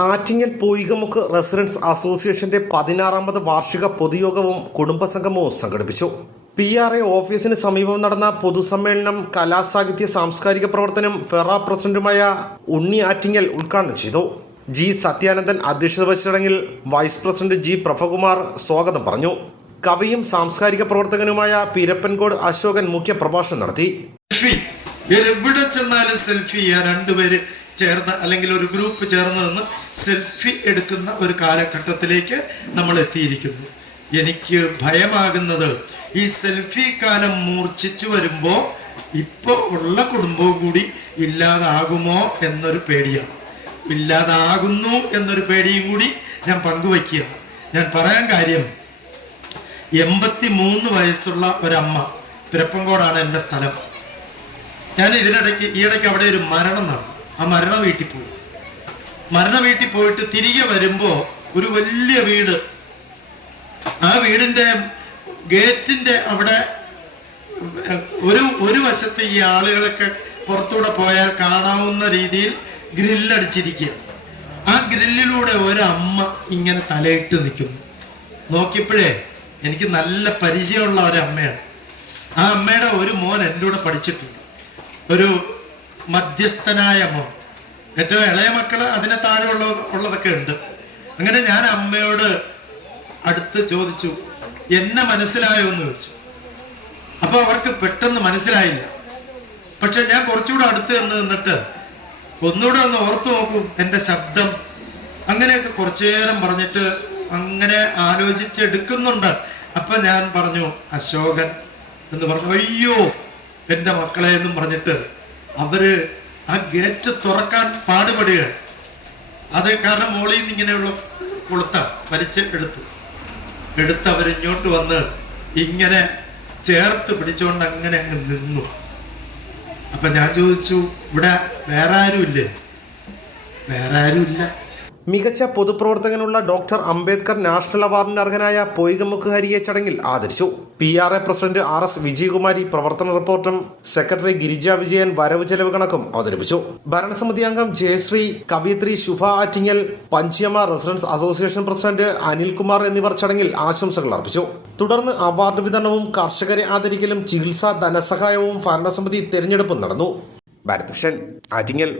Attingal പോയികമുക്ക് residence അസോസിയേഷന്റെ പതിനാറാമത് വാർഷിക പൊതുയോഗവും കുടുംബസംഗമവും സംഘടിപ്പിച്ചു. പി ആർ എ ഓഫീസിന് സമീപം നടന്ന പൊതുസമ്മേളനം കലാസാഹിത്യ സാംസ്കാരിക പ്രവർത്തനം ഫെറ പ്രസിഡന്റുമായ ഉണ്ണി ആറ്റിങ്ങൽ ഉദ്ഘാടനം ചെയ്തു. ജി സത്യാനന്ദൻ അധ്യക്ഷത വഹിച്ച ചടങ്ങിൽ വൈസ് പ്രസിഡന്റ് ജി പ്രഭകുമാർ സ്വാഗതം പറഞ്ഞു. കവിയും സാംസ്കാരിക പ്രവർത്തകനുമായ പീരപ്പൻകോട് അശോകൻ മുഖ്യ പ്രഭാഷണം നടത്തി. എവിടെ ചെന്നാലും സെൽഫി രണ്ടുപേര് ചേർന്ന് അല്ലെങ്കിൽ ഒരു ഗ്രൂപ്പ് ചേർന്ന് നിന്ന് സെൽഫി എടുക്കുന്ന ഒരു കാലഘട്ടത്തിലേക്ക് നമ്മൾ എത്തിയിരിക്കുന്നു. എനിക്ക് ഭയമാകുന്നത് ഈ സെൽഫി കാലം മൂർച്ഛിച്ചു വരുമ്പോൾ ഇപ്പോൾ ഉള്ള കുടുംബവും കൂടി ഇല്ലാതാകുമോ എന്നൊരു പേടിയാണ്. ഇല്ലാതാകുന്നു എന്നൊരു പേടിയും കൂടി ഞാൻ പങ്കുവയ്ക്കുകയാണ്. ഞാൻ പറയാൻ കാര്യം എൺപത്തി മൂന്ന് വയസ്സുള്ള ഒരമ്മ പിരപ്പങ്കോടാണ് എന്റെ സ്ഥലം. ഞാൻ ഇതിനിടയ്ക്ക് ഈയിടയ്ക്ക് അവിടെ ഒരു മരണം നടന്നു. ആ മരണ വീട്ടിൽ പോയി. മരണ വീട്ടിൽ പോയിട്ട് തിരികെ വരുമ്പോ ഒരു വലിയ വീട്. ആ വീടിന്റെ ഗേറ്റിന്റെ അവിടെ ഒരു ഒരു വശത്ത് ഈ ആളുകളൊക്കെ പുറത്തൂടെ പോയാൽ കാണാവുന്ന രീതിയിൽ ഗ്രില്ലടിച്ചിരിക്കുക ആ ഗ്രില്ലിലൂടെ ഒരമ്മ ഇങ്ങനെ തലയിട്ട് നിൽക്കുന്നു. നോക്കിയപ്പോഴേ എനിക്ക് നല്ല പരിചയമുള്ള ഒരമ്മയാണ്. ആ അമ്മയുടെ ഒരു മോൻ എന്റെ കൂടെ പഠിച്ചിട്ടുണ്ട്. ഒരു മധ്യസ്ഥനായ മോൻ ഏറ്റവും ഇളയ മക്കൾ അതിനെ താഴെ ഉള്ള ഉള്ളതൊക്കെ ഉണ്ട്. അങ്ങനെ ഞാൻ അമ്മയോട് അടുത്ത് ചോദിച്ചു എന്നെ മനസ്സിലായോ? എന്ന് ചോദിച്ചു. അപ്പൊ അവർക്ക് പെട്ടെന്ന് മനസ്സിലായില്ല. പക്ഷെ ഞാൻ കുറച്ചുകൂടെ അടുത്ത് നിന്ന് നിന്നിട്ട് ഒന്നുകൂടെ ഒന്ന് ഓർത്തു നോക്കൂ എന്റെ ശബ്ദം. അങ്ങനെയൊക്കെ കുറച്ചു നേരം പറഞ്ഞിട്ട് അങ്ങനെ ആലോചിച്ചെടുക്കുന്നുണ്ട് അപ്പൊ ഞാൻ പറഞ്ഞു അശോകൻ എന്ന് പറഞ്ഞു അയ്യോ എന്റെ മക്കളെ എന്നും പറഞ്ഞിട്ട് അവർ ആ ഗേറ്റ് തുറക്കാൻ പാടുപെടുകയാണ്. അത് കാരണം മോളിൽ നിന്ന് ഇങ്ങനെയുള്ള കൊളുത്ത വലിച്ച് എടുത്തു എടുത്ത് അവരിങ്ങോട്ട് വന്ന് ഇങ്ങനെ ചേർത്ത് പിടിച്ചുകൊണ്ട് അങ്ങനെ അങ്ങ് നിന്നു. അപ്പൊ ഞാൻ ചോദിച്ചു ഇവിടെ വേറെ ആരും ഇല്ലേ വേറെ ആരും ഇല്ല മികച്ച പൊതുപ്രവർത്തകനുള്ള ഡോക്ടർ അംബേദ്കർ നാഷണൽ അവാർഡിന് അർഹനായ പൊയ്കമുക്ക് ഹരിയെ ചടങ്ങിൽ ആദരിച്ചു. P R A president R S Vijayakumari പ്രവർത്തന റിപ്പോർട്ടും സെക്രട്ടറി ഗിരിജ വിജയൻ വരവ് ചെലവ് കണക്കും അവതരിപ്പിച്ചു. ഭരണസമിതി അംഗം Jayashree കവിയത്രി Shubha Attingal Panchiyamma residence association president Anilkumar എന്നിവർ ചടങ്ങിൽ ആശംസകൾ അർപ്പിച്ചു. തുടർന്ന് അവാർഡ് വിതരണവും കർഷകരെ ആദരിക്കലും ചികിത്സാ ധനസഹായവും ഭരണസമിതി തെരഞ്ഞെടുപ്പും നടന്നു. ഭാരത് ആറ്റിങ്ങൽ.